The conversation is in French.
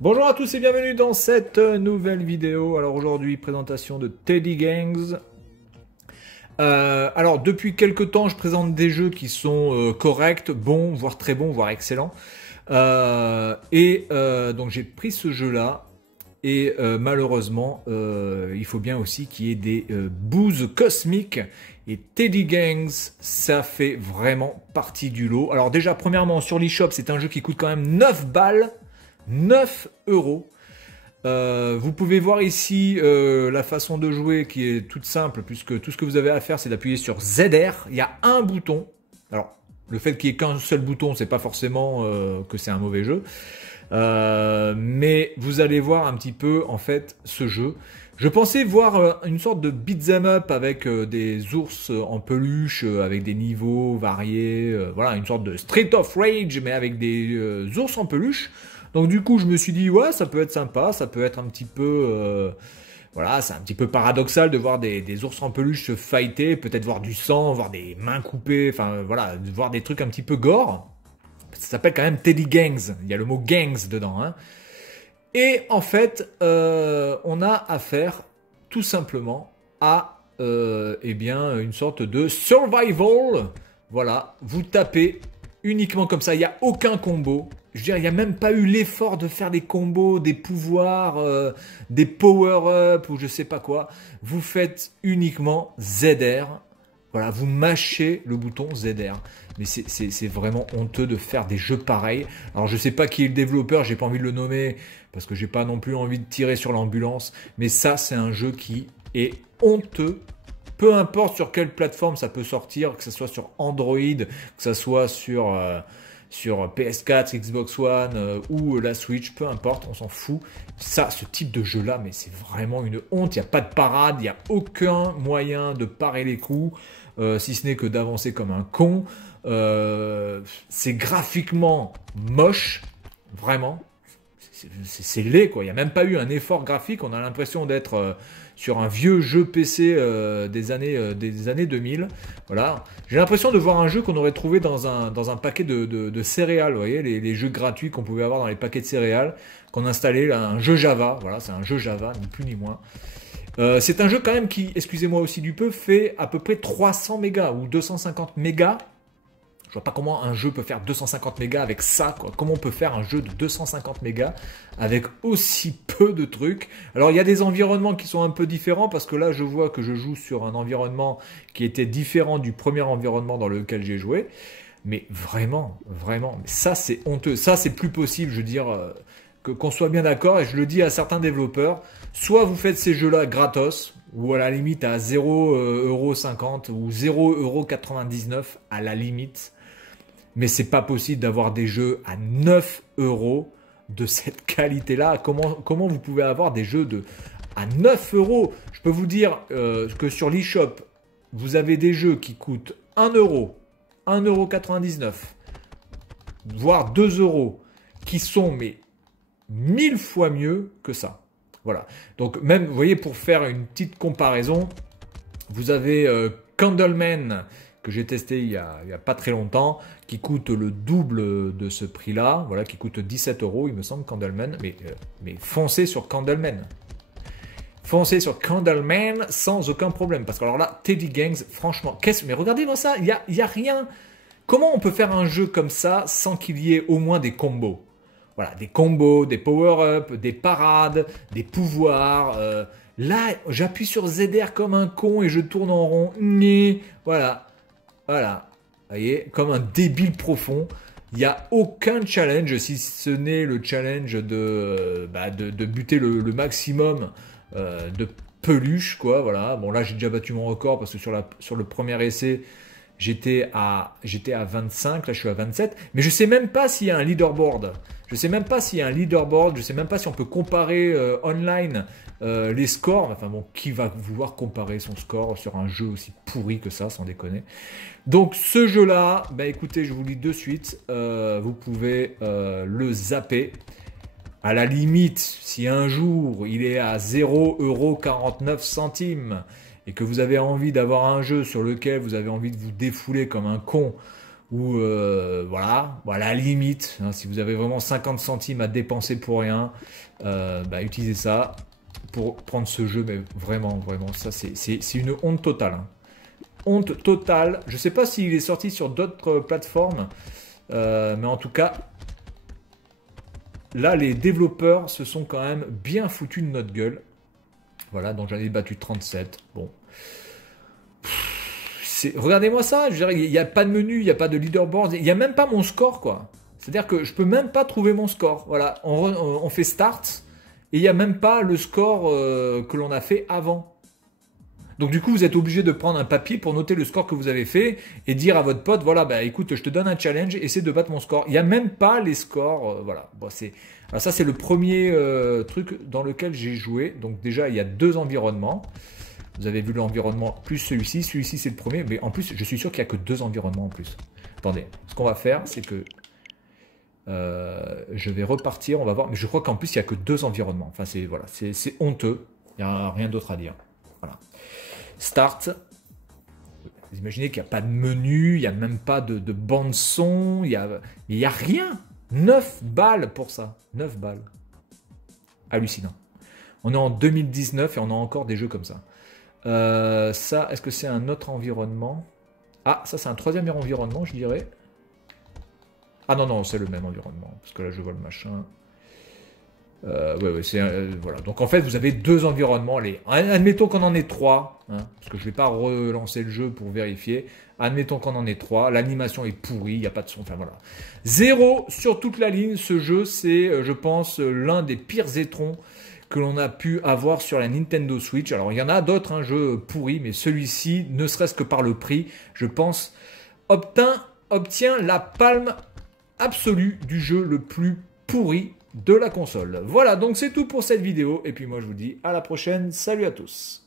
Bonjour à tous et bienvenue dans cette nouvelle vidéo. Alors aujourd'hui, présentation de Teddy Gangs. Alors depuis quelques temps, je présente des jeux qui sont corrects, bons, voire très bons, voire excellents. Donc j'ai pris ce jeu-là. Et malheureusement, il faut bien aussi qu'il y ait des boosts cosmiques. Et Teddy Gangs, ça fait vraiment partie du lot. Alors déjà, premièrement, sur l'eShop, c'est un jeu qui coûte quand même 9 balles. 9 euros. Vous pouvez voir ici la façon de jouer qui est toute simple, puisque tout ce que vous avez à faire, c'est d'appuyer sur ZR. Il y a un bouton. Alors, le fait qu'il n'y ait qu'un seul bouton, c'est pas forcément que c'est un mauvais jeu. Mais vous allez voir un petit peu en fait ce jeu. Je pensais voir une sorte de beat'em up avec des ours en peluche, avec des niveaux variés, voilà, une sorte de Street of Rage mais avec des ours en peluche. Donc du coup je me suis dit ouais, ça peut être sympa, ça peut être un petit peu voilà, c'est un petit peu paradoxal de voir des ours en peluche se fighter, peut-être voir du sang, voir des mains coupées, enfin voilà, voir des trucs un petit peu gore. Ça s'appelle quand même Teddy Gangs. Il y a le mot gangs dedans. Hein. Et en fait, on a affaire tout simplement à eh bien, une sorte de survival. Voilà, vous tapez uniquement comme ça. Il n'y a aucun combo. Je veux dire, il n'y a même pas eu l'effort de faire des combos, des pouvoirs, des power-up ou je sais pas quoi. Vous faites uniquement ZR. Voilà, vous mâchez le bouton ZR. Mais c'est vraiment honteux de faire des jeux pareils. Alors je sais pas qui est le développeur, j'ai pas envie de le nommer, parce que j'ai pas non plus envie de tirer sur l'ambulance. Mais ça, c'est un jeu qui est honteux. Peu importe sur quelle plateforme ça peut sortir, que ce soit sur Android, que ce soit sur PS4, Xbox One ou la Switch, peu importe, on s'en fout. Ça, ce type de jeu-là, mais c'est vraiment une honte. Il n'y a pas de parade, il n'y a aucun moyen de parer les coups, si ce n'est que d'avancer comme un con. C'est graphiquement moche, vraiment. C'est laid, quoi. Il n'y a même pas eu un effort graphique. On a l'impression d'être sur un vieux jeu PC des années 2000. Voilà. J'ai l'impression de voir un jeu qu'on aurait trouvé dans un paquet de céréales. Vous voyez, les jeux gratuits qu'on pouvait avoir dans les paquets de céréales, qu'on installait, là, un jeu Java. Voilà, c'est un jeu Java, ni plus ni moins. C'est un jeu quand même qui, excusez-moi aussi du peu, fait à peu près 300 mégas ou 250 mégas. Je vois pas comment un jeu peut faire 250 mégas avec ça, quoi. Comment on peut faire un jeu de 250 mégas avec aussi peu de trucs. Alors, il y a des environnements qui sont un peu différents parce que là, je vois que je joue sur un environnement qui était différent du premier environnement dans lequel j'ai joué. Mais vraiment, vraiment, ça, c'est honteux. Ça, c'est plus possible, je veux dire, qu'on soit bien d'accord. Et je le dis à certains développeurs, soit vous faites ces jeux-là gratos, ou à la limite à 0,50€ ou 0,99€ à la limite. Mais c'est pas possible d'avoir des jeux à 9 euros de cette qualité-là. Comment vous pouvez avoir des jeux à 9 euros? Je peux vous dire que sur l'eShop, vous avez des jeux qui coûtent 1 euro, 1,99€, voire 2 euros, qui sont mais 1000 fois mieux que ça. Voilà. Donc même, vous voyez, pour faire une petite comparaison, vous avez Candleman, que j'ai testé il y a pas très longtemps, qui coûte le double de ce prix-là, voilà, qui coûte 17 euros, il me semble, Candleman. Mais foncez sur Candleman. Foncez sur Candleman sans aucun problème. Parce que alors là, Teddy Gangs, franchement, mais regardez-moi ça, il y a rien. Comment on peut faire un jeu comme ça sans qu'il y ait au moins des combos? Voilà, des combos, des power-up, des parades, des pouvoirs. Là, j'appuie sur ZR comme un con et je tourne en rond. Voilà. Voilà, vous voyez, comme un débile profond. Il n'y a aucun challenge, si ce n'est le challenge de buter le maximum de peluches, quoi. Voilà. Bon, là, j'ai déjà battu mon record parce que sur le premier essai, j'étais à 25, là, je suis à 27. Mais je ne sais même pas s'il y a un leaderboard. Je ne sais même pas s'il y a un leaderboard. Je ne sais même pas si on peut comparer online les scores. Enfin bon, qui va vouloir comparer son score sur un jeu aussi pourri que ça, sans déconner. Donc ce jeu-là, bah écoutez, je vous le dis de suite, vous pouvez le zapper. À la limite, si un jour il est à 0,49€ et que vous avez envie d'avoir un jeu sur lequel vous avez envie de vous défouler comme un con, ou voilà, à la limite, hein, si vous avez vraiment 50 centimes à dépenser pour rien, bah, utilisez ça pour prendre ce jeu, mais vraiment, ça c'est une honte totale. Hein. Honte totale. Je sais pas s'il est sorti sur d'autres plateformes, mais en tout cas, là les développeurs se sont quand même bien foutus de notre gueule. Voilà, donc j'en ai battu 37. Bon. Regardez-moi ça, je dirais, il n'y a pas de menu, il n'y a pas de leaderboard, il n'y a même pas mon score, quoi. C'est-à-dire que je peux même pas trouver mon score. Voilà, on fait start et il n'y a même pas le score que l'on a fait avant. Donc du coup, vous êtes obligé de prendre un papier pour noter le score que vous avez fait et dire à votre pote, voilà, bah écoute, je te donne un challenge, essaie de battre mon score. Il n'y a même pas les scores, voilà. Bon, alors ça, c'est le premier truc dans lequel j'ai joué. Donc déjà, il y a 2 environnements. Vous avez vu l'environnement plus celui-ci. Celui-ci, c'est le premier. Mais en plus, je suis sûr qu'il n'y a que 2 environnements en plus. Attendez, ce qu'on va faire, c'est que je vais repartir. On va voir. Mais je crois qu'en plus, il n'y a que 2 environnements. Enfin, c'est voilà, c'est honteux. Il n'y a rien d'autre à dire. Voilà. Start. Vous imaginez qu'il n'y a pas de menu, il n'y a même pas de bande son. Il n'y a rien. 9 balles pour ça. 9 balles. Hallucinant. On est en 2019 et on a encore des jeux comme ça. Ça, est-ce que c'est un autre environnement? Ah, ça c'est un 3e environnement, je dirais. Ah non, c'est le même environnement. Parce que là, je vois le machin. Ouais, c'est... voilà. Donc en fait, vous avez 2 environnements. Allez, admettons qu'on en ait 3. Hein, parce que je ne vais pas relancer le jeu pour vérifier. Admettons qu'on en ait 3. L'animation est pourrie, il n'y a pas de son. Enfin voilà. 0 sur toute la ligne. Ce jeu, c'est, je pense, l'un des pires étrons que l'on a pu avoir sur la Nintendo Switch. Alors, il y en a d'autres, un jeu pourri, mais celui-ci, ne serait-ce que par le prix, je pense, obtient la palme absolue du jeu le plus pourri de la console. Voilà, donc c'est tout pour cette vidéo. Et puis moi, je vous dis à la prochaine. Salut à tous.